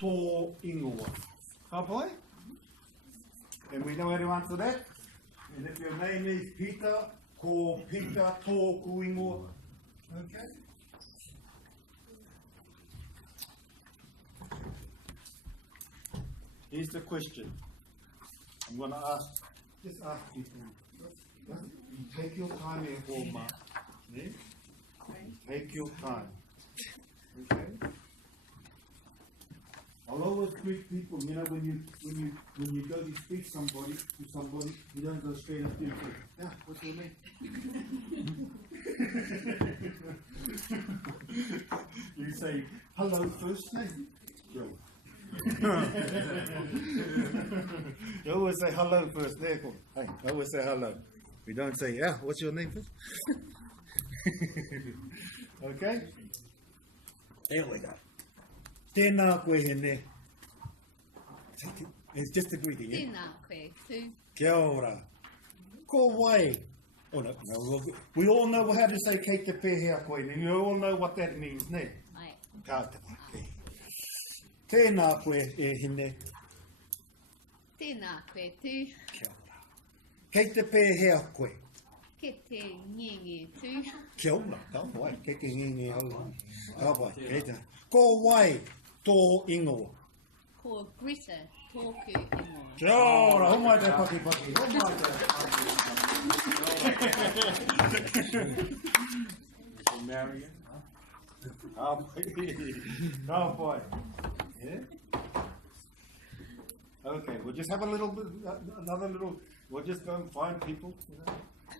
tō ingoa. Ka pai? And we know how to answer that. And if your name is Peter, ko Peter tōku ingoa. Okay? Here's the question. I'm going to just ask people. Take your time here, Homa. Yeah? Take your time. Okay? I'll always greet people, you know, when you go to speak to somebody, you don't go straight up to them and say, yeah, what's your name? You say, hello, first name. Joe. You always say hello first. There, hey, I always say hello. We don't say, yeah, what's your name first? Okay? There we go. Tēnā koe hene. It's just a greeting, yeah? Tēnā koe tū. Kia ora. Ko wai. Oh, no, we all know how to say kei te pēhea koe, and you all know what that means, ne? Ai. Ka te wai. Tēnā koe e hene. Tēnā koe tū. Kia ora. Kei te pēhea koe. Ke te ngengi tū. Kia ora. Ka wai. Kei te ngengi au. Ka wai. Kei te. Ko wai tō ingoa. Ko Greta tōku ingoa. Kia ora. Ho mai te paki paki. Ho mai te paki. Marion. Ka wai. Yeah? Okay, we'll just have a little bit, we'll just go and find people, you know,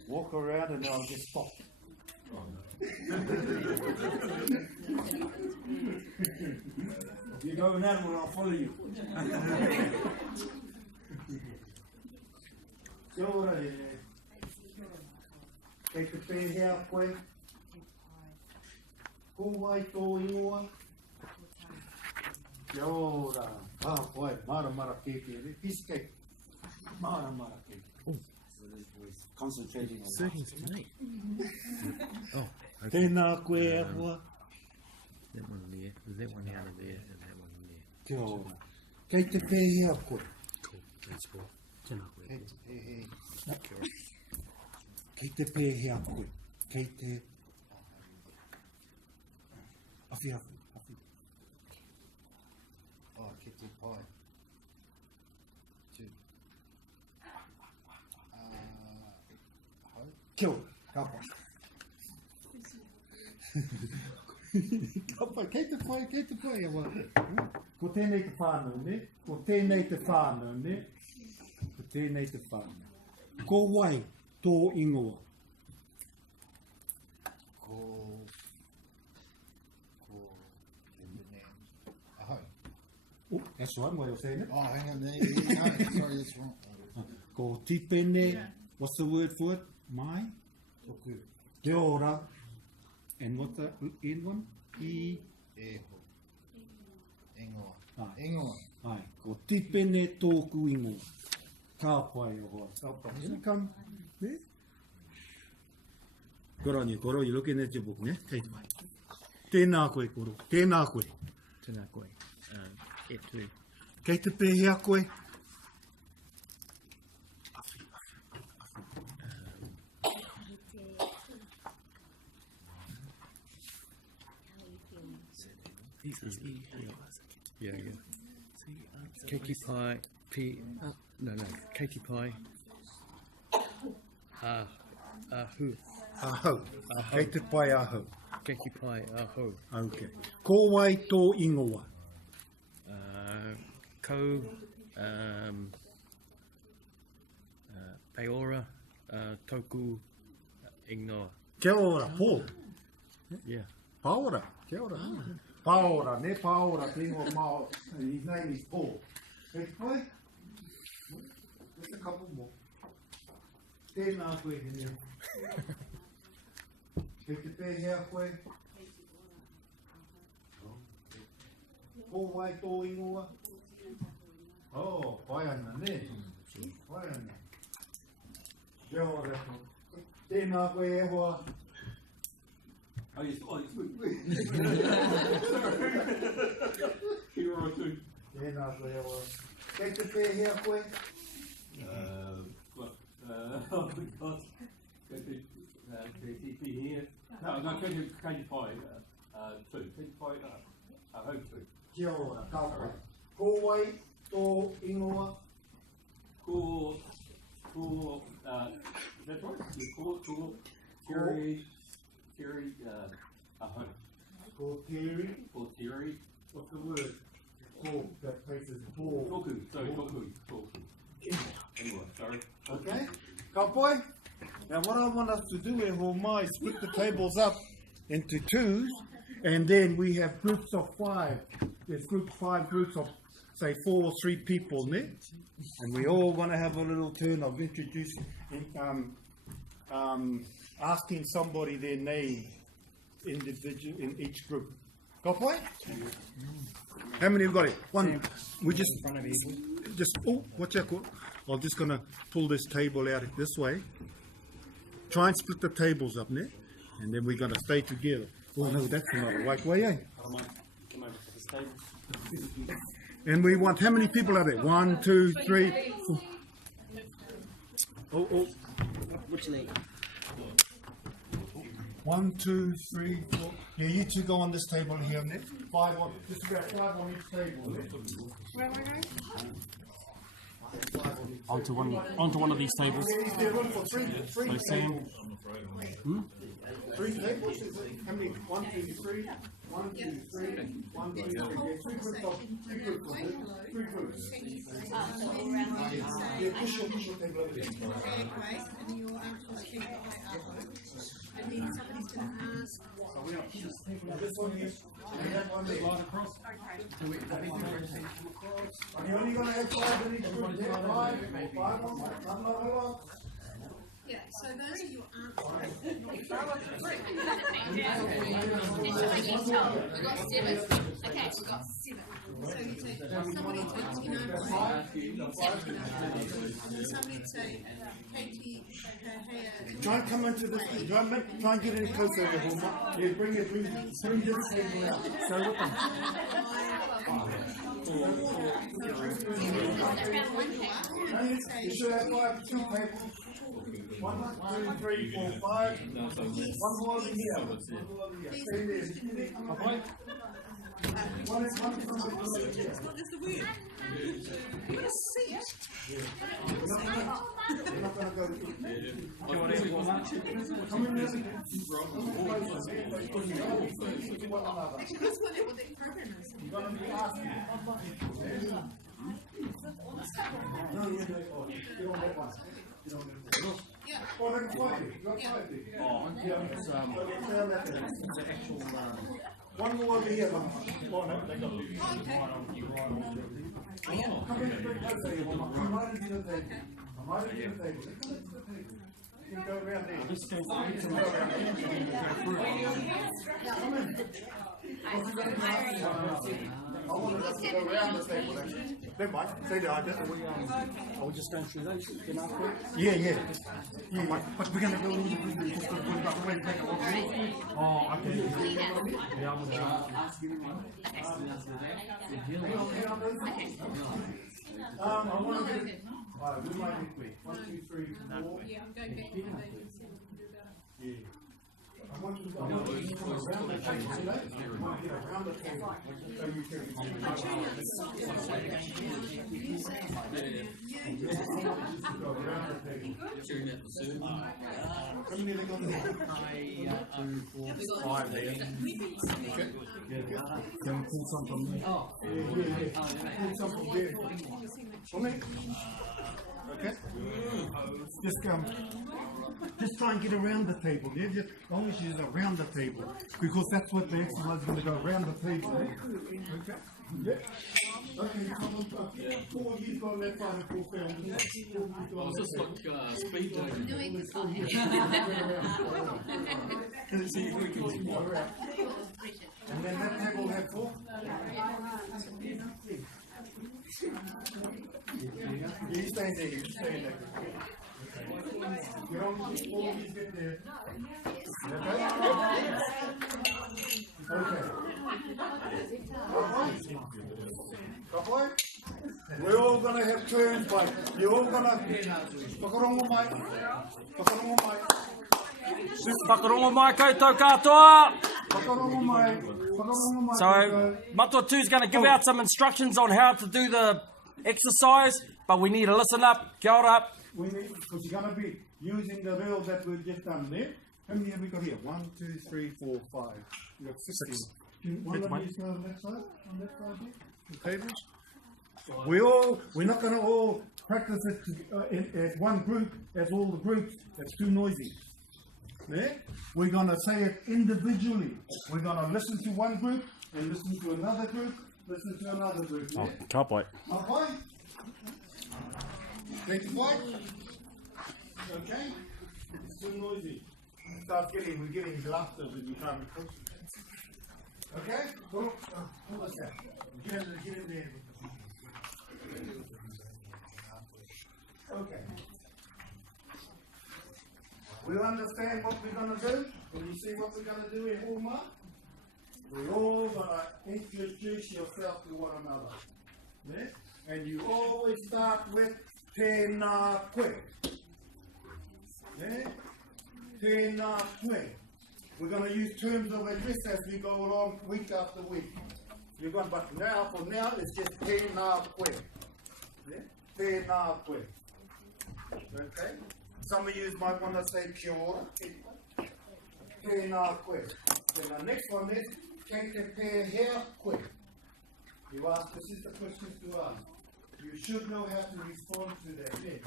walk around and I'll just stop. If you go in that one, I'll follow you. Kia ora e. Kei te pēhea koe. Ko wai tō ingoa. Kia ora. Ah, boy, mara keke. Piece of cake. Mara keke. Concentrating on that. Tonight. Oh, okay. Tēnā koe e hoa. That one there. There's that one out of there and that one there. Kia ora. Kei te pēhea koe. Cool. That's cool. Tēnā koe. Kei te pēhea. Kei te pēhea koe. Kei te... Awhi. Oh, kei te pai. Kia ora, ka pai. Ka pai, kei te pai awa. Ko tēnei te whānau, ne? Ko tēnei te whānau. Ko wai tō ingoa. Oh, that's the one way of saying it. Oh, hang on there. Sorry, that's wrong. Ko tipene, what's the word for it? Mai? Toku. Kia ora. And what's the end one? Eho. Ingoa. Ah. Ingoa. Ai, ko tipene tōku ingoa. Ka pai o hoa. Ka pai. Here it come. Ne? Good on you, Koro. You're looking at your book, ne? Kei te pai. Tēnā koe, Koro. Tēnā koe. Tēnā koe. E tū. Kei te pēhea koe. Yeah. Keiki pai. No. Keiki pai. Ahu. Ahau. Kei te pai ahau. Keiki pai ahu. Okay. Ko wai tō ingoa. Ko. Peora. Toku. Ingoa. Kia ora, Paul. Yeah. Paora. Kia ora. Paora, ne Paora, te ingoa mao. His name is Paul. Kei te pai? Just a couple more. Tēnā koe hene. Kei te pēhea koe. Ko wai tō ingoa. Oh, pai ana, ne? Pai ana. Kia ora. Tēnā koe e hoa. Oh, you sweet. Kia ora tū. Tēnā koe e ora. Kei te pēhea koe? KTP here. No, KTP pai, two. KTP pai, I hope two. Kia ora, kau koe. Ko wai, tō ingoa. That's right. Cool. Terry, I hope. Ko Terry. What's the word? Ko, that place is ko. Toku. Anyway, sorry. Okay? Kapoi? Now what I want us to do is split the tables up into twos, and then we have groups of 5. There's five groups of, say, 4 or 3 people, ne? And we all want to have a little turn of introducing, asking somebody their name individual in each group. Kapoi? How many have got it? One. We just, oh, watch out. I'm just going to pull this table out this way. Try and split the tables up, ne? And then we're going to stay together. Oh no, that's not the right way, eh? And we want, how many people are there? 1, 2, 3, 4. Oh. What you need? 1, 2, 3, 4. Yeah, you two go on this table here, ne? 5 on, just about 5 on each table, ne? Onto one of these tables. Is there room for three So Sam. tables? 3 tables? Is it? How many? 1, 2, 3. 1, 2, 3. 1, 2, 3. Yeah, 3 groups of 3 groups. Yeah, push your table over there. And you're out to keep it up. And then somebody's going to ask. This one here. And that one there. Are you only going to have 5 in each group? Yeah, 5 on one. I'm not a lot. Yeah, so those are your answers. We've got 7. Okay, we've got 7. So you take, somebody takes, you know, 5. Somebody say, Katie, her Try and come into this. Try and get in closer. Yeah, bring this table out. So look them. You should have 5, 2 tables. 1, 2, 3, 4, 5. One more over here. Stay there. One is here. That's the word. You're going to see it. We're not going to go. Come in there. Actually, that's what their program is. You're going to be asking. No. Get on that one. Yeah. Oh, they can find you. You got 5 there. It's It's an actual. one more over here. Oh, no, they got you. Okay. Come in and bring closer here. I'm right into the table. You can go around there. You can go around there. I want us to go around the table. Never mind. Say the idea. Are we just going through those? Yeah. But we're going to go in the just going to put it up the way and take a look. Oh, okay. Yeah, I'm I want to get it. Alright, we might be quick. 1, 2, 3, 4. Yeah, I'm going to get you. Yeah. I want you to go around the table today. I want to get around the table. So you can. Go around the table. How many have they got there? 2, 4, 5 there. Okay. Yeah. Can we pull some from there? Yeah. Pull some from there. For me? Okay. Just try and get around the table. Yeah, just as long as you're around the table, because that's what the exercise is going to go around the table. Okay. Yeah. Okay. 4 years go left side and 4 film. I was just like speed dating. Doing this one. And then that table will have 4. You stay there. You stay there. Get on, all these get there. Okay? Okay. Kapoe? We're all gonna have turns, but you're all gonna whakarongo mai. Whakarongo mai. Whakarongo mai koutou katoa. Whakarongo mai. Whakarongo mai. So, Matua 2 is going to give out some instructions on how to do the exercise, but we need to listen up. Kia ora. We need, because you're gonna be using the reel that we've just done there. How many have we got here? 1, 2, 3, 4, 5. We've got 16. One of these go on that side? On that side here? The tables? We're not going to all practice it as one group, as all the groups. That's too noisy. Yeah? We're going to say it individually. We're going to listen to one group and listen to another group, listen to another group. Yeah? Ka pai. Okay? Take the point. Okay? It's too noisy. We're getting laughter when you can't concentrate. Okay? Well, what was that? Get in there. Okay. We understand what we're going to do? Can you see what we're going to do in Homa? We're all going to introduce yourself to one another. Yeah? And you always start with tēnā koe. Yeah? Tēnā koe. We're going to use terms of address as we go along week after week. You're going, but now, for now, it's just tēnā koe. Yeah? Tēnā koe. Okay? Some of you might want to say kia ora. Tēnā koe. Then the next one is kei te pēhea koe. You ask, this is the question to ask. You should know how to respond to that. Yeah?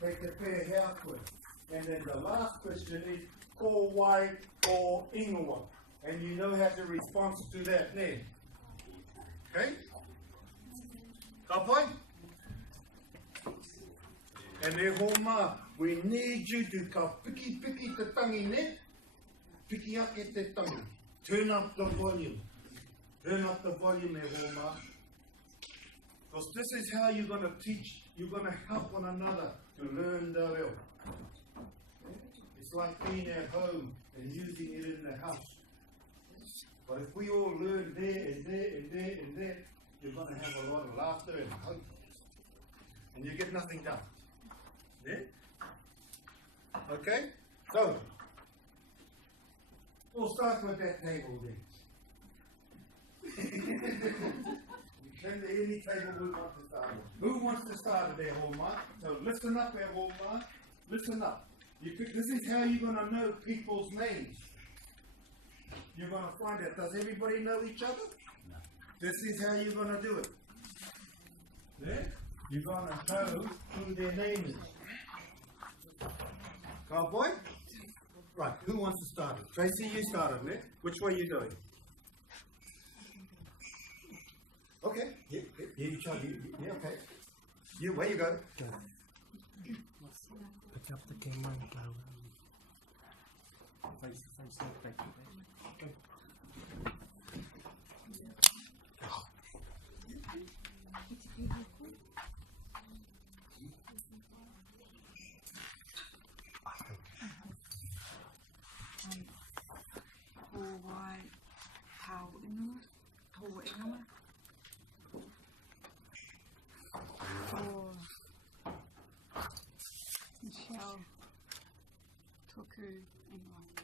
Kei te pēhea koe. And then the last question is ko wai ko ingoa. And you know how to respond to that. Yeah? Okay? Ka pai? And e homa, we need you to ka piki te tangi ne, piki ake te tangi. Turn up the volume. Turn up the volume e homa. Because this is how you're going to teach, you're going to help one another to learn the reo. It's like being at home and using it in the house. But if we all learn there and there and there and there, you're going to have a lot of laughter and hope. And you get nothing done. Yeah? Okay? So, we'll start with that table then. Then any table we want to start with. Who wants to start at their home mark? So listen up, their home mark. Listen up. This is how you're going to know people's names. You're going to find out. Does everybody know each other? No. This is how you're going to do it. Yeah? You're going to know who their name is. Cowboy? Right, who wants to start it? Tracy, you started it. Which way are you going? Okay. Yeah, you try. Yeah, okay. You, where you go? Pick up the camera and go. Face back. Go.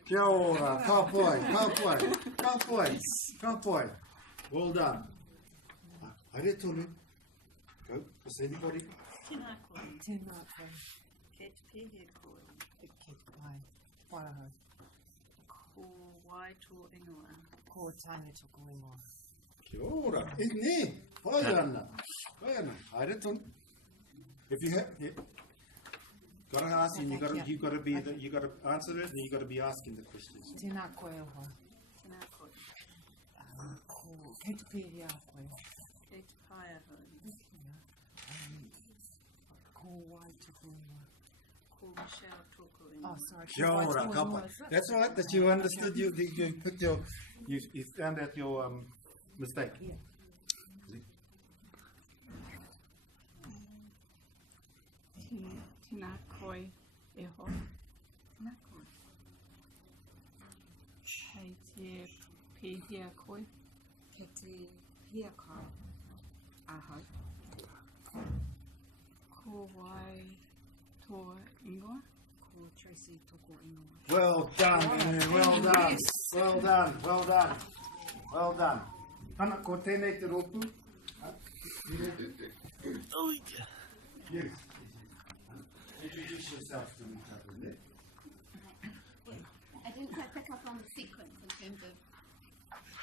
Kia ora, ka pai. Well done. Haere tonu. Go, is anybody? Tēnā koe. Tēnā koe. Kei te pēhea koe. Kei te pai. Wharaho. Ko wai tō ingoa. Ko tāne tōku ingoa. Kia ora. Ne, pai ana. Haere tonu. If you have, yeah. Gotta ask, and you gotta answer it, and you gotta be asking the questions. Tēnā koe oho. Tēnā koe. Ko kei te pēhea koe. Kei te pai aho. Ko wai tōku ingoa. Ko Michelle tōku ingoa. Oh, sorry. Kia ora, ka pai. That's right, that you understood, you put you found out your mistake. Yeah. Tēnā koe e ho. Tēnā koe. Kei te pēhea koe. Kei te pēhea koe. Aha. wai tō ingoa. Ko Tracy toko ingoa. Well done, man. Well done. Well done. Well done. Well done. Hana, ko tēnei te ropu. Yes. Introduce yourself to each other, yeah? I didn't quite pick up on the sequence in terms of.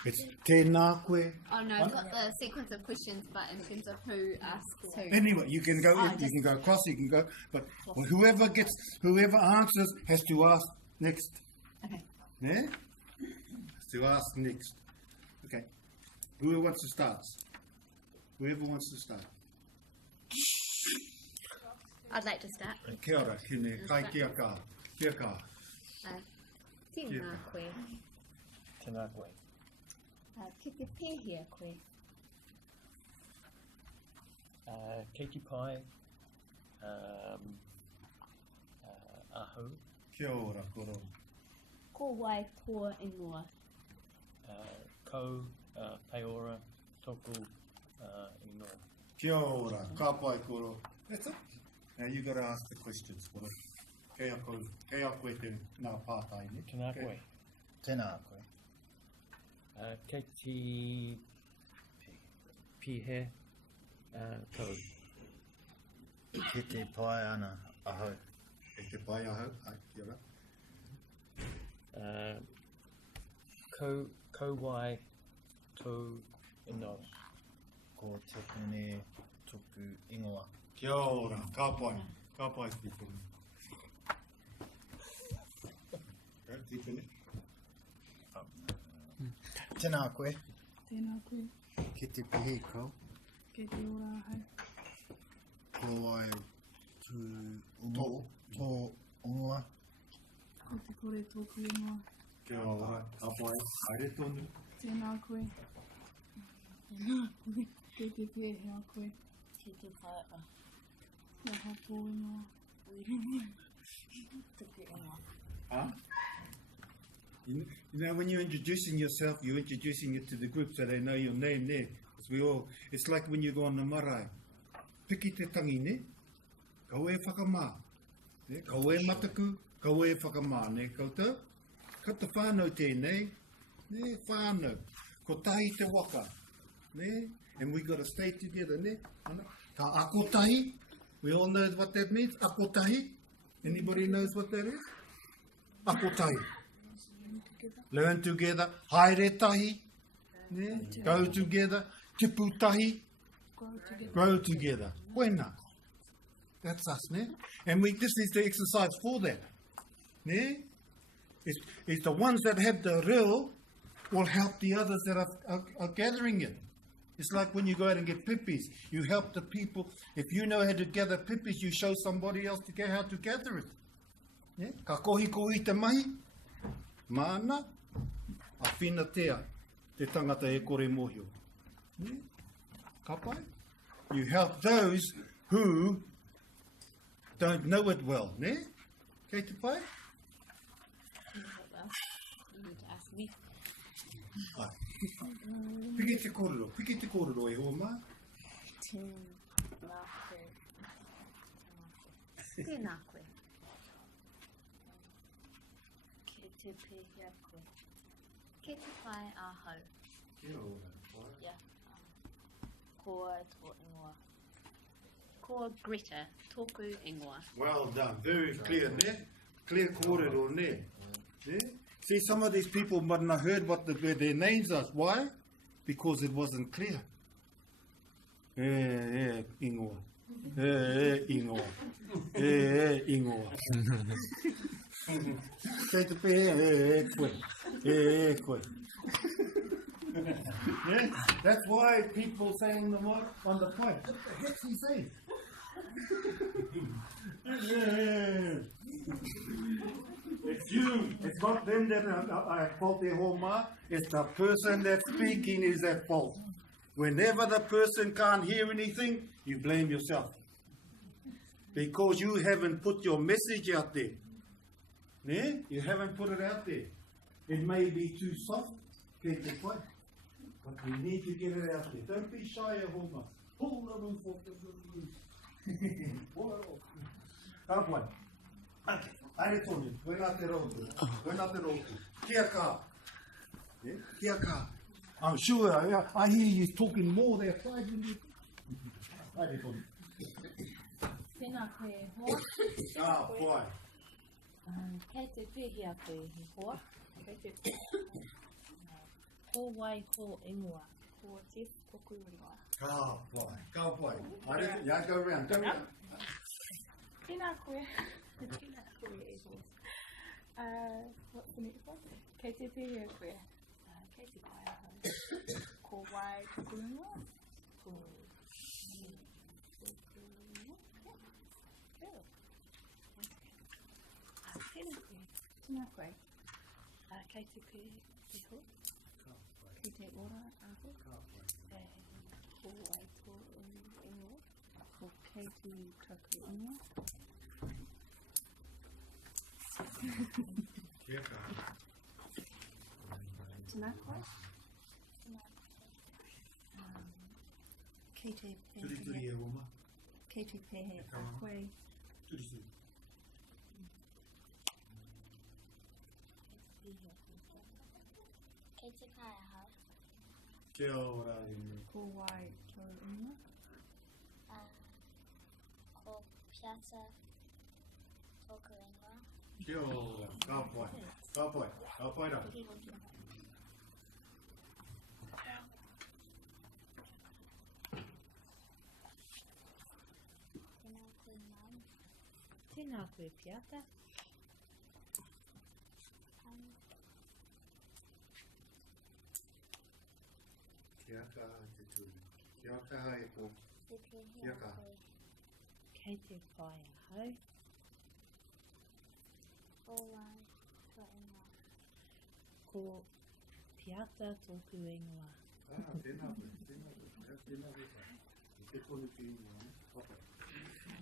It's tēnā koe. Oh no, I've got the sequence of questions, but in terms of who asks who. Anyway, you can go in, you can go across, you can go, but whoever answers has to ask next. Okay. Yeah? Has to ask next. Okay. Whoever wants to start? Whoever wants to start. I'd like to start. Kia ora, kine, kai kia ka. Kia ka. Tēnā koe. Tēnā koe. Ki te pēhea koe. Kei te pai. Aho. Kia ora, koro. Ko wai tō ingoa. Ko Paiora toku ingoa. Kia ora, ka pai koro. That's it. Now you got to ask the questions, koro. Kei a koe te ngā pātai, ne? Tēnā koe. Tēnā koe. Kei te pihe kou. Ki te pai ana aho. E te pai aho, ai, kia ora. Ko wai tō ingoa. Ko te pune toku ingoa. Kia ora, ka pai people. Tīpene. Tēnā koe. Tēnā koe. Ki te pihi kau. Kei te ora ahai. Ko ai tō ongoa. Ko te kore tōku ingoa. Kia ora, ka pai, haere tonu. Tēnā koe. Tēnā koe. Kei te pēhea koe. Ki te pai Kia ha tō ingoa. tuku ingoa. Huh? You know, when you're introducing yourself, you're introducing it to the group so they know your name there. It's like when you go on the marae. Piki te tangi, ne? Kau e whakamā. Ne? Kau e mataku, kau e whakamā, ne? Koutou? Ka te whānau tēnei. Ne? Whānau. Ko tahi te waka. Ne? And we got to stay together, ne? Ana? Ka akotahi. We all know what that means. Akotahi. Anybody knows what that is? Akotahi. Learn together. Haere tahi. Ne? Go together. Tipu tahi. Grow together. Wena. That's us, ne? And this is the exercise for that. Ne? It's the ones that have the real will help the others that are gathering it. It's like when you go out and get pippies. You help the people. If you know how to gather pippies, you show somebody else how to gather it. Yeah? Ka kohi kohi te mahi. Mana. A whina tea. Te tangata e kore mohio. Yeah? Ka pai? You help those who don't know it well. Ne? Kei te pai? Well, you need to ask me. Ai. Piki te kōrero e hoa mā. Tēnā koe. Tēnā koe. Ki te pēhea koe. Ki te pai ahau. Yeah. Ko ai tō ingoa. Ko Greta tōku ingoa. Well done. Very clear, ne? Clear kōrero, ne? Ne? See, some of these people might not heard where their names are. Why? Because it wasn't clear. Ingoa. Ingoa. Ingoa. Kei te pēhea, koe. Koe. Yeah? That's why people saying the word on the point. What the heck's he saying? It's you. It's not them that are at fault their whole ma. It's the person that's speaking is at fault. Whenever the person can't hear anything, you blame yourself. Because you haven't put your message out there. Ne? You haven't put it out there. It may be too soft. Get the point. But we need to get it out there. Don't be shy of Homa. Pull the roof off the roof. Ka pai. Are tonu, koe nā te rautu. Koe nā te rautu. Kia ka. Kia ka. I'm sure, I hear you talking more there. 5 minutes. Are tonu. Tēnā koe hoa. Ka pai. Kei te pēhia koe he hoa. Kei te ko wai ko ingoa. Ko te toku ingoa. Ka pai. Ka pai. Are, yeah, go around. Go around. Tēnā koe. Tēnā koe e hoa. What's the next one? Kei te pēhia koe. Kei te pai ahau. Ko wai toku ingoa. Ko toku ingoa. Good. Tēnā koe. Tēnā koe. Kei te pēhia. Kei te ora aho. Ko wai tō ingoa. Ko kei te toku ingoa. Kia ka. Tēnā koe. Kei te Turi turi e oma. Kei te pehe a koe. Turi turi. Kei te kai ahau. Kia ora ingo. Ko wai tō ingoa. Ko piata toku ingoa. Kia ora. Ka pai. Ka pai. Ka pai rā. Tēnā koe mau. Tēnā koe piata. Kia ka te turi. Kia ka hai ko. Te pēhia Kia ka. koe. Kei te pai ahau. Ko wai tō ingoa. Ko piata tōku ingoa. Tēnā koe. Tēnā koe. Tēnā koe. Te tonu ki ingo. Papai.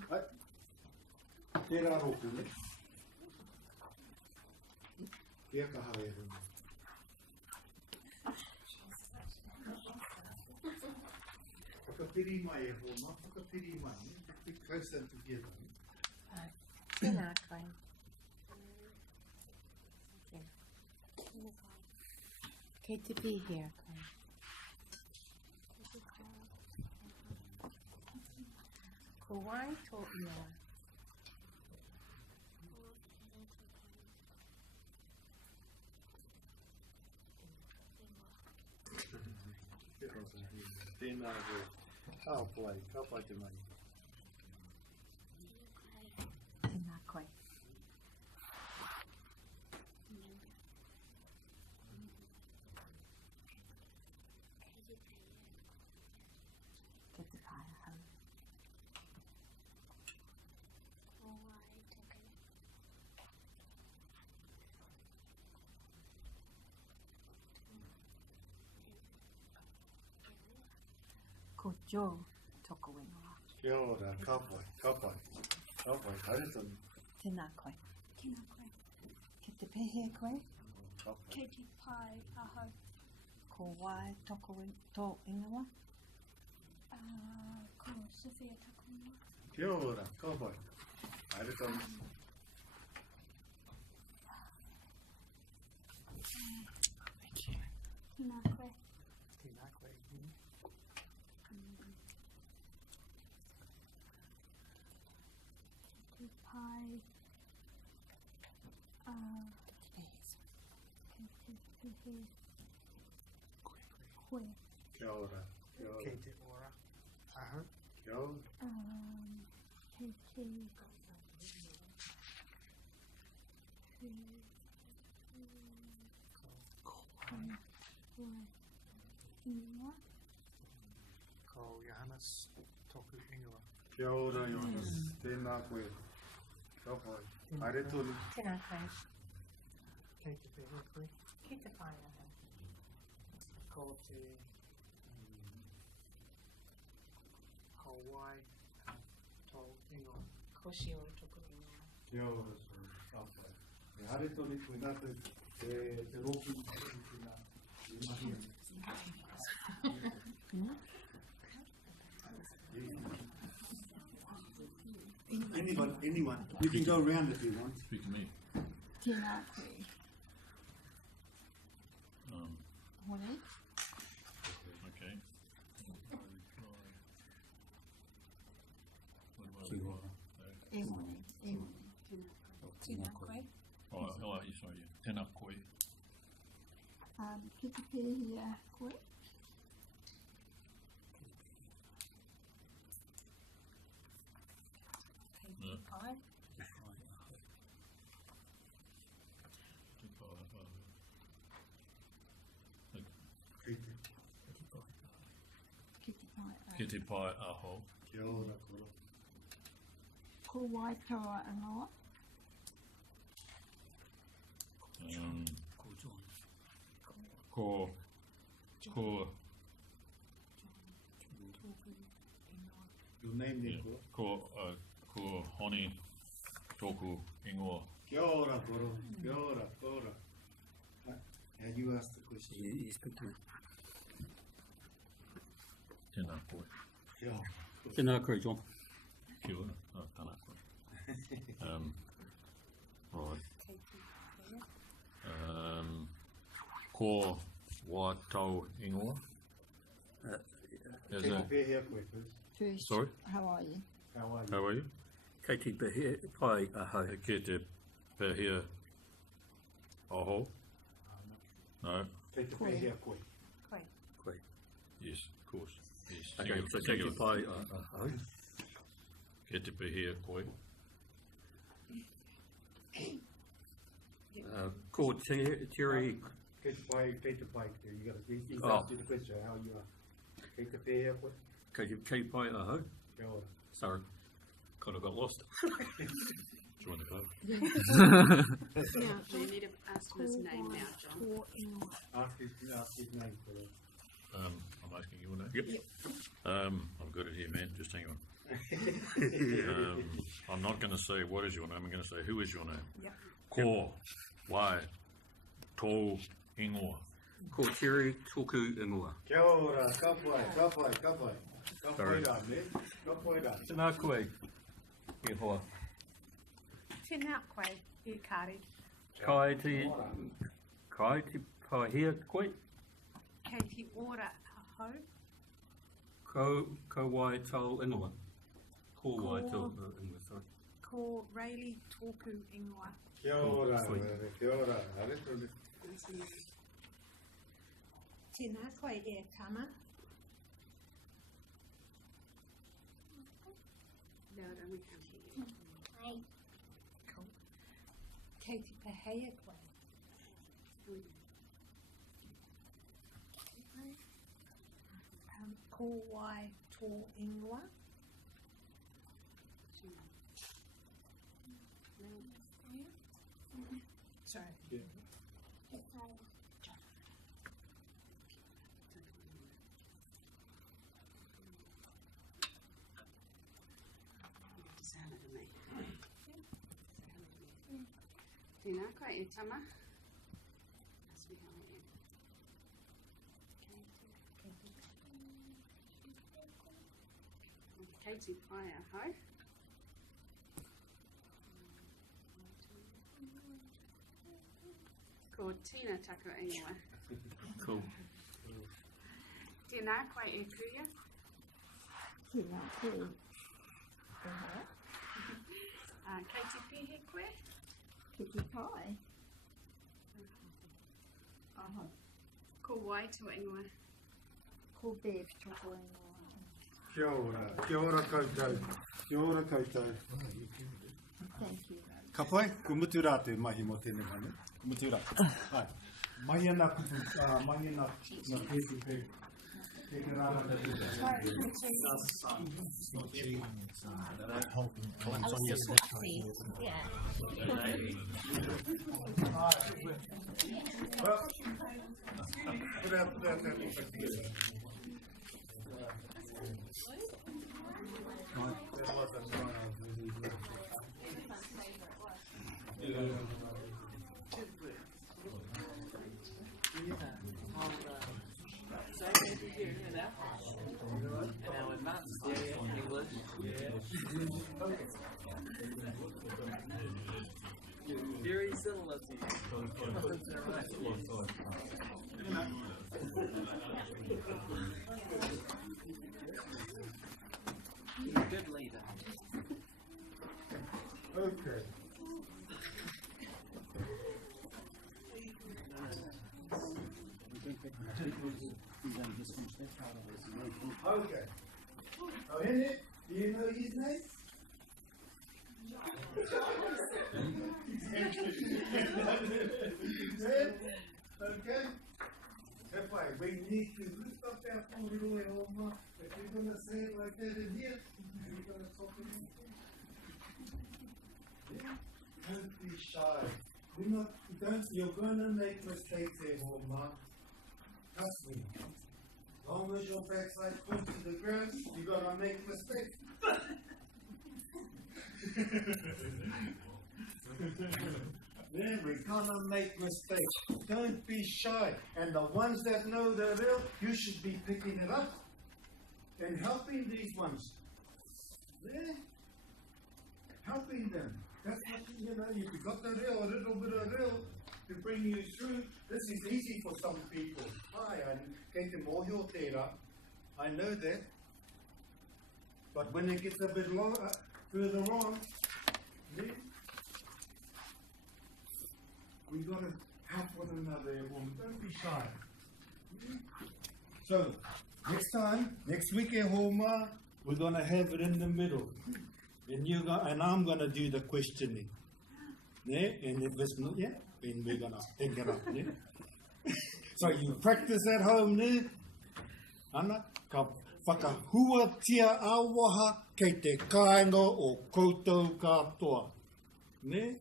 Hai. Tērā roku ne. Kia ka hai runga. Whakapiri mai e hōna, whakapiri mai, be closer together. Tēnā koe. Tēnā koe. Kei te pēhia koe. Kei te kai. Ko wai tō ingoa. Tēnā koe. Ka pai te mai. Tēnā koe. Kei te pai ahau. Ko wai toku. Ko Joe tōku ingoa. Kia ora, ka pai. Ka pai. Ka pai. Haere tonu. Tēnā koe. Tēnā koe. Kei te pēhia koe. Ka pai. Kei te pai ahau. Ko wai tō ingoa. Ko Sophia toku ingoa. Kia ora, ka pai. Haere tonu. Tēnā koe. Tēnā koe. Te pai. Kei te pehe. Koe. Kia ora. Kia ora. Kei te ora. Aho. Kia ora. Kei te. Ingoa. Ko Johannes tōku ingoa. Kia ora, Jonas. Tēnā koe. Ka pai. Haere tonu. Tēnā koe. Kei te pehe koe. Kei te pai ahau. Ko te... Ko wai tō ingoa. Ko Shio tōku ingoa. Kia ora, ka pai. E haere tonu koe nā te roki i ngā mahia. anyone. You can go around if you want. Speak to me. Tēnā koe. Hone. Okay. E hone. Tēnā koe. Oh, sorry. Tēnā koe. Ki te pēhia koe. Yeah. Pai. Ki te pai. Ki te pai aho. Kia ora koro. Ko waitoa angoa. Ko Your name there, koro. ko honi tōku ingoa. Kia ora koro. Kia ora koro. How you ask the question? You speak to me. Tēnā koe. Kia ora. Tēnā koe, John. Kia ora. Oh, tēnā koe. Right. Ko wā tau ingoa. Is Kei te it? pēhea koe first. First, Sorry? how are you? How are you? How are you? Kei te pai aho. Ki te pēhea aho? No? Kei te pēhea koe. Koe. Yes, of course. Yes. Okay, so kei te pai aho. Ki te pēhea koe. Ko tiri, Kei te pai. You got to he's Oh. asked you the question. How you are? Kei te pēhea koe. kei pai aho. Kia ora. Sorry, kind of got lost. Join the club. Now, you need to ask him his name now, John. Ko ingoa. Ask his name for that. I'm asking your name. Yep. I'm good at here, man. Just hang on. I'm not going to say what is your name. I'm going to say who is your name. Yep. Ko wai tō ingoa. Ko tiri tōku ingoa. Kia ora. Ka pai. Ka pai Sorry. rā, me. Ka pai rā. Tēnā koe. He hoa. Tēnā koe, e kāri. Kai te pāhia koe. Kei te ora aho. Ko wai tau ingoa. Ko wai tau ingoa, sorry. Ko Rayleigh tōku ingoa. Kia ora. Sweet. Kia ora. Hare tōne. Tēnā koe e tama. No, I don't have to. Hi. Cool. Kei te pēhea koe. Ko wai tō ingoa. Sorry. Tēnā koe e tama. Ask me how I am. Kei te pai aho. Ko Tina taku ingoa. Cool. Tēnā koe e kuia. Tēnā koe. Ingoa. Kei te pihe koe. Ki te pai. Aha. Ko waito ingoa. Ko bev toko ingoa. Kia ora. Kia ora koutou. Kia ora koutou. Thank you. Ka pai, ko mutu rā te mahi mo tēnei hane. Ko mutu rā. Hai. Mai ana kupu, mai ana na pēsi pē. Tēke rāna ka And our advanced English. Yeah. Very similar to you. You're a good leader. Okay. Okay. Oh, in it, do you know his name? Okay. That's why we need to lift up that phone little bit, Oma. If you're going to say it like that in here, you're going to talk in here. Yeah. Don't be shy. You're going to make mistakes there, Oma. Trust me. As long as your backside points to the ground, you're going to make mistakes. Yeah, we're gonna make mistakes. Don't be shy. And the ones that know the real, you should be picking it up and helping these ones. Yeah? Helping them. That's what, you've got the real, a little bit of real to bring you through. This is easy for some people. Hi, I know that. But when it gets a bit further on, yeah, we got to help one another, everyone. Don't be shy. So, next week at home, we're going to have it in the middle. And I'm going to do the questioning. Yeah? And if it's not, yeah, then we're going to pick it up. Yeah? So, you practice at home, yeah? Ana, ka whakahuatia awaha kei te kāinga o koutou katoa. Ne?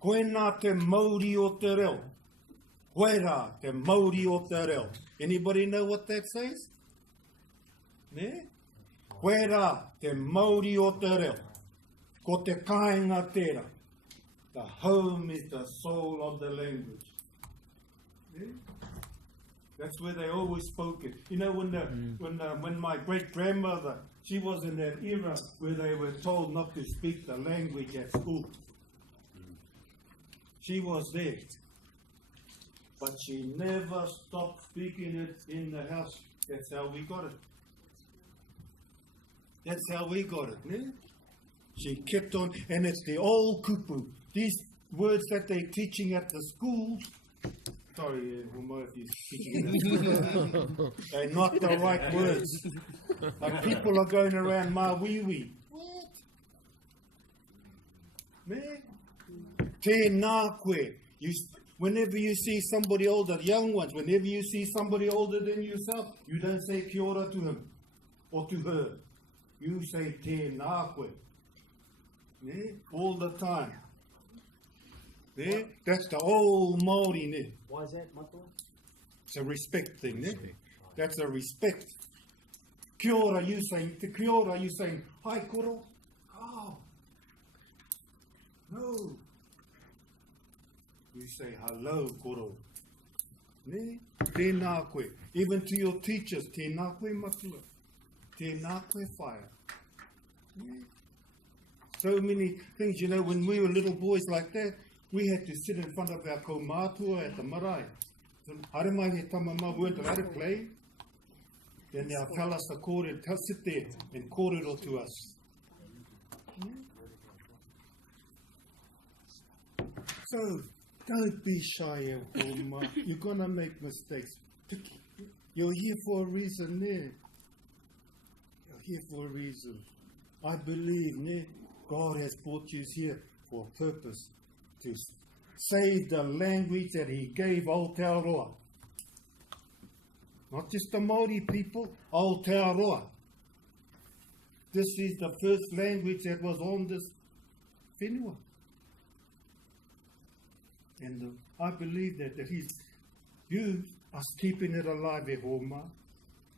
Koe nā te mauri o te reo. Koe rā te mauri o te reo. Anybody know what that says? Ne? Koe rā te mauri o te reo. Ko te kāinga tērā. The home is the soul of the language. Ne? That's where they always spoke it. You know, when my great-grandmother, she was in that era where they were told not to speak the language at school. She was there. But she never stopped speaking it in the house. That's how we got it. That's how we got it. Ne? She kept on, and it's the old kupu. These words that they're teaching at the schools, sorry, Huma, if you're teaching at the school, they're not the right words. Like people are going around ma-wee-wee. What? Man? Tēnā koe. Whenever you see somebody older, young ones, whenever you see somebody older than yourself, you don't say kia ora to him or to her. You say tēnā koe. Yeah? All the time. Yeah? That's the old Māori. Ne? Why is that, Matua? It's a respect thing. Ne? That's a respect. Kia ora, you saying, kia ora, you saying, hi koro. Oh. No. You say hello, koro. Ne? Tēnā koe. Even to your teachers, tēnā koe matua. Tēnā koe whaia. Ne? So many things, when we were little boys like that, we had to sit in front of our kaumātua at the marae. Hare mai he tamama weren't allowed to play. Then they'll tell us to sit there and kōrero to us. So, don't be shy, Oma. You're going to make mistakes. You're here for a reason, ne? You're here for a reason. I believe, ne? God has brought you here for a purpose, to save the language that He gave Aotearoa. Not just the Māori people, Aotearoa. This is the first language that was on this whenua. And I believe that you are keeping it alive, Homa,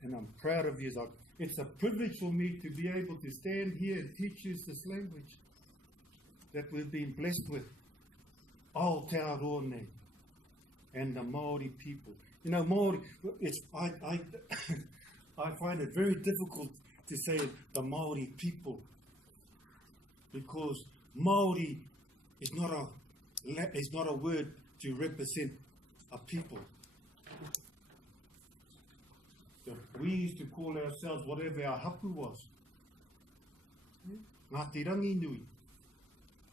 and I'm proud of you. It's a privilege for me to be able to stand here and teach you this language that we've been blessed with. Aotearoa and the Māori people. Māori, I find it very difficult to say the Māori people. because Maori is not a word to represent a people. We used to call ourselves whatever our hapu was. Ngāti rangi nui.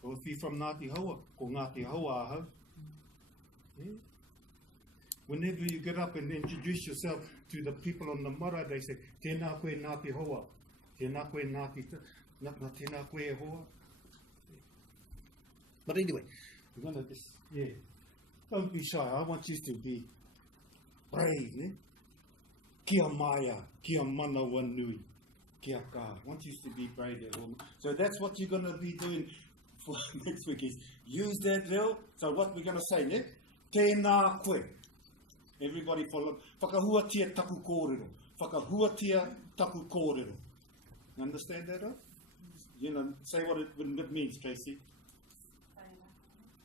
Or if you're from Ngāti Haua, ko Ngāti Haua ahau. Whenever you get up and introduce yourself to the people on the mara, they say, tēnā koe Ngāti Haua, tēnā koe tēnā koe hoa. But anyway, we're going to just, don't be shy. I want you to be brave, ne? Kia maya, kia mana wanui, kia ka. I want you to be brave at home. So that's what you're going to be doing for next week is use that reo. So what we're going to say, ne? Tēnā koe. Everybody follow. Whakahuatia taku kōrero. Whakahuatia taku kōrero. You understand that, right? You know, say what it means, Tracy.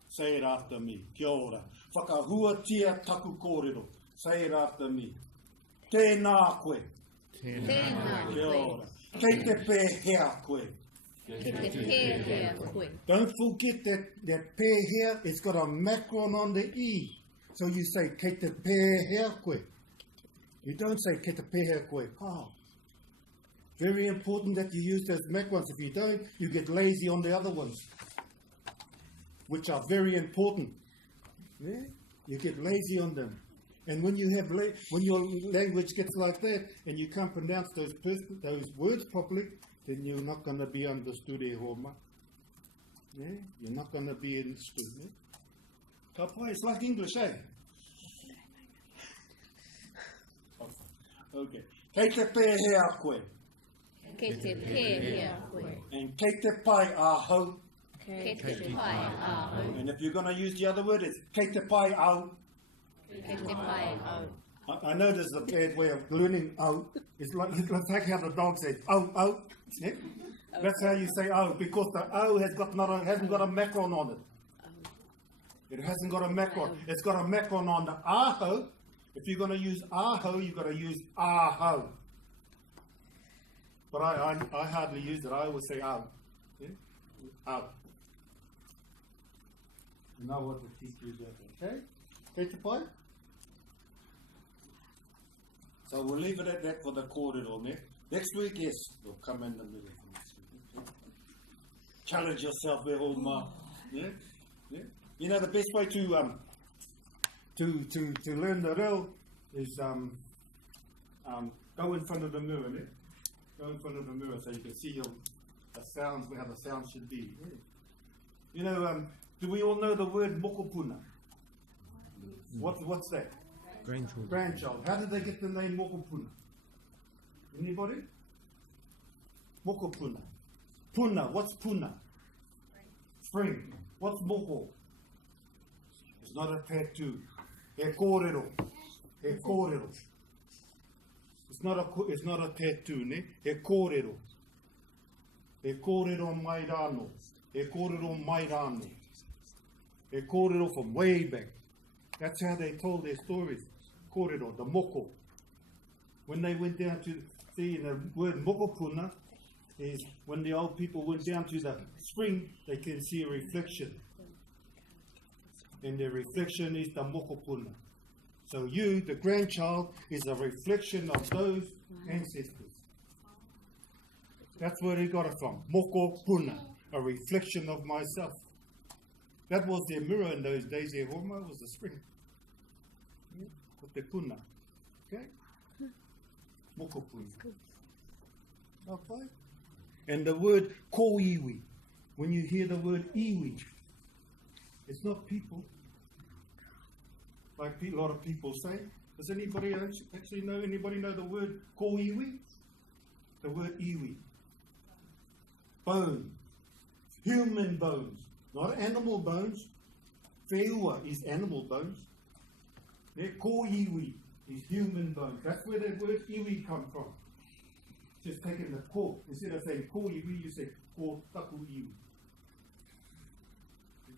Say it after me. Kia ora. Whakahuatia taku kōrero. Say it after me. Tēnā koe. Tēnā Kia koe. ora. Kei te pēhea koe. Kei te pēhea koe. Don't forget that pēhea, it's got a macron on the E. So you say kei te pēhea koe. You don't say kei te pēhea koe. Oh. Very important that you use those macrons. If you don't, you get lazy on the other ones, which are very important. Yeah? You get lazy on them. And when you have when your language gets like that and you can't pronounce those words properly, then you're not going to be understood, Homa. Yeah? You're not going to be understood. Yeah? Ka pai, it's like English, eh? Okay. Kei te pēhea koe. Kei te pēhea koe. And kei te pai ahau. Kei te pai ahau. And if you're going to use the other word, it's kei te pai au. Kei te pai au. I know there's a bad way of learning au. It's like how the dog says au, au. Yeah? That's how you say au, because the au hasn't got a macron on it. It hasn't got a macron. It's got a macron on the aho. If you're going to use aho, you've got to use aho. But I hardly use it. I always say au. Yeah? Au. And I want to teach you that, okay? Kei te pai? So we'll leave it at that for the kōrero, ne? Next week, yes, we'll come in the middle for next week. Challenge yourself, e homa. Yeah? Yeah? You know, the best way to learn the reo is go in front of the mirror, ne? Go in front of the mirror so you can see the sounds, how the sound should be. Yeah. You know, do we all know the word mokopuna? What's that? Grandchildren. Grandchild. How did they get the name mokopuna? Anybody? Mokopuna. Puna. What's puna? Spring. What's moko? It's not a tattoo. He kōrero. He kōrero. It's not a tattoo, ne? He kōrero. He kōrero mai rāno. He kōrero mai rāno. He kōrero from way back. That's how they told their stories. Kōrero, the moko. When they went down to see, the word mokopuna is when the old people went down to the spring, they can see a reflection. And the reflection is the mokopuna. So you, the grandchild, is a reflection of those ancestors. That's where he got it from. Mokopuna, a reflection of myself. That was their mirror in those days. Their homa was the spring. Kote puna. Okay? Mokopuna. Okay? And the word ko iwi. When you hear the word iwi, it's not people. Like a lot of people say. Does anybody actually know? Anybody know the word ko iwi? The word iwi. Bone. Human bones. Not animal bones. Wheua is animal bones. Ko iwi is human bones. That's where the word iwi comes from. Just taking the ko. Instead of saying ko iwi, you say ko taku iwi.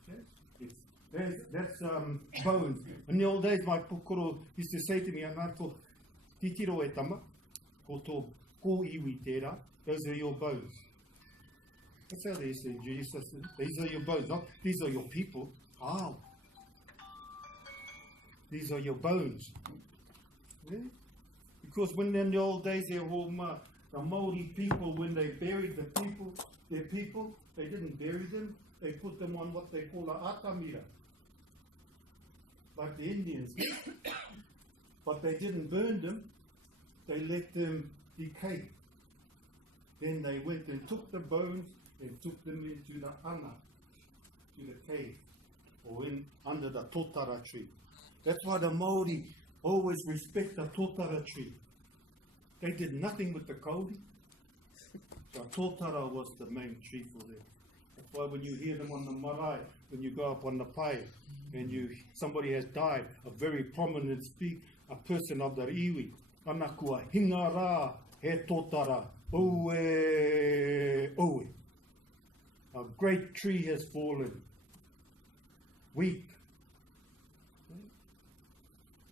Okay? That's bones. In the old days, my pukoro used to say to me, "Anato titiro e tama, ko to ko iwi tera. Those are your bones." That's how they say, Jesus, these are your bones, not these are your people. How? These are your bones. Yeah? Because when in the old days, the Māori people, when they buried their people, they didn't bury them. They put them on what they call a atamira, like the Indians. But they didn't burn them. They let them decay. Then they went and took the bones and took them into the ana, to the cave, or under the totara tree. That's why the Māori always respect the totara tree. They did nothing with the kauri. The totara was the main tree for them. That's why when you hear them on the marae, when you go up on the pai, and somebody has died, a very prominent a person of the iwi, ana kua hinga rā he totara, oe, oe. A great tree has fallen. Weep.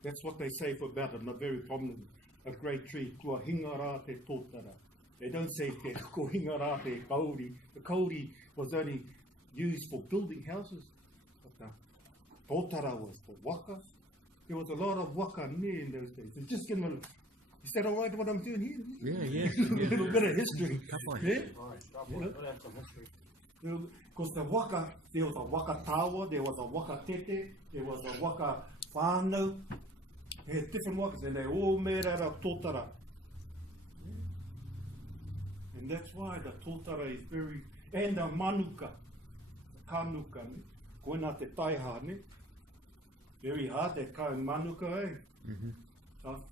That's what they say about it, a very prominent, a great tree, kua hinga rā te totara. They don't say te kua hinga rā te kauri. The kauri was only used for building houses. But the totara was for waka. There was a lot of waka near in those days. And just give them is that all right what I'm doing here? Yeah. A little bit of history. Yeah? Yeah. Because the waka, there was a waka tawa, there was a waka tete, there was a waka whānau. They had different wakas, and they all made out of totara. And that's why the totara is very, and the manuka, the kanuka, ne? Koina te taiha, ne? Very hard, they ka manuka, eh? Tough.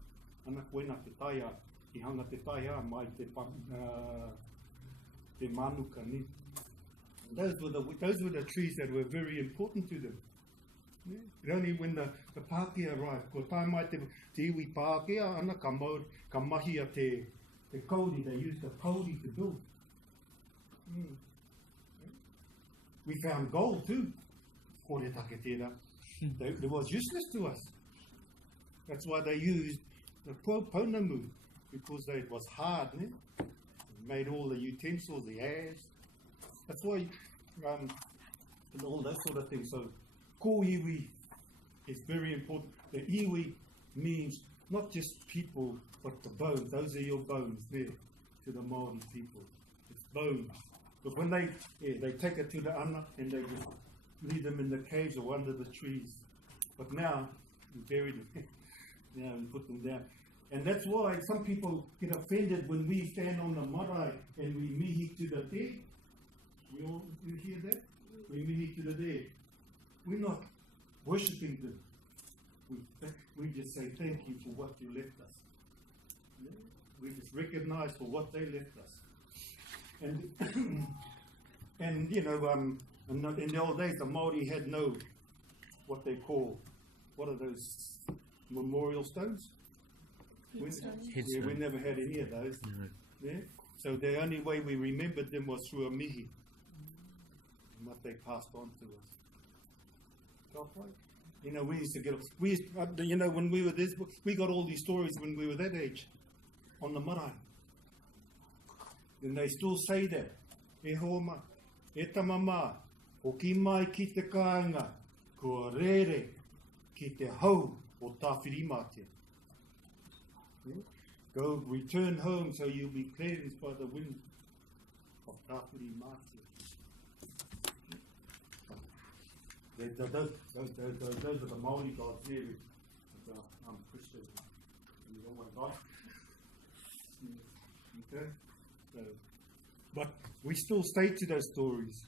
Ana koina te taiha, ki hanga te taiha, mai te manuka, ne? And those were the trees that were very important to them. Yeah. But only when the Pākehā arrived, ko tai mai te iwi Pākehā, ana ka mahi a te kauri, they used the kauri to build. Yeah. We found gold too. Kore take tērā. It was useless to us. That's why they used the pounamu, because it was hard, ne? It made all the utensils, the airs. That's why, and all that sort of thing. So, ko iwi is very important. The iwi means not just people, but the bones. Those are your bones there to the Māori people. It's bones. But when they take it to the ana and they just leave them in the caves or under the trees. But now, we bury them. Now we put them down. And that's why some people get offended when we stand on the marae and we mihi to the dead. You hear that? We mihi to the dead. We're not worshipping them. We just say thank you for what you left us. Yeah? We just recognize for what they left us. And you know, in the old days, the Māori had no, what they call, what are those memorial stones? We never had any of those. No. Yeah? So the only way we remembered them was through a mihi, and what they passed on to us. You know, we used to get, you know, when we were this, we got all these stories when we were that age, on the marae. And they still say that. E homa, e tamama, hoki mai ki te kāinga, kua rere ki te hau o tāwhirimate. Go, return home so you'll be cleansed by the wind of tāwhirimate. Those are the Māori gods there. I'm Christian. You don't want God. Okay? So, but we still stay to those stories.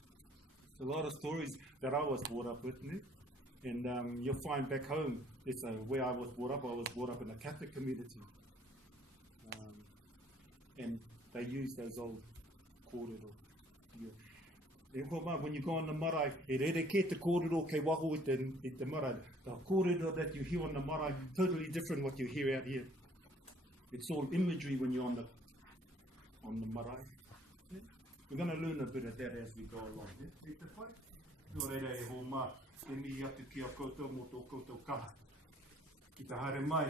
There's a lot of stories that I was brought up with, ne? And you'll find back home, it's where I was brought up in a Catholic community. And they use those old kōrero. When you go on the marae, e rere ke te kōrero kei waho i te marae. The kōrero that you hear on the marae, totally different what you hear out here. It's all imagery when you're on the marae. Yeah? We're going to learn a bit of that as we go along. Nō reira e hō mā, te mihi atu ki a koutou mō tō koutou kaha. Ki te haere mai,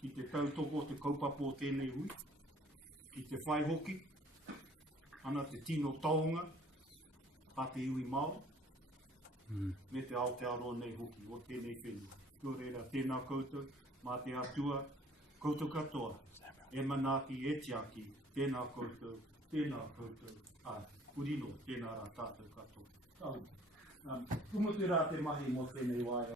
ki te tautoko te kaupapa o tēnei hui, ki te whai hoki, ana te tino taonga, pa te iwi mau, me te Aotearoa nei hoki, o tēnei whenua. Kia reira, tēnā koutou, mā te atua, koutou katoa, e manaki, e tiaki, tēnā koutou, kurino, tēnā rā tātou katoa. Tau, kumutira te mahi mo tēnei waia.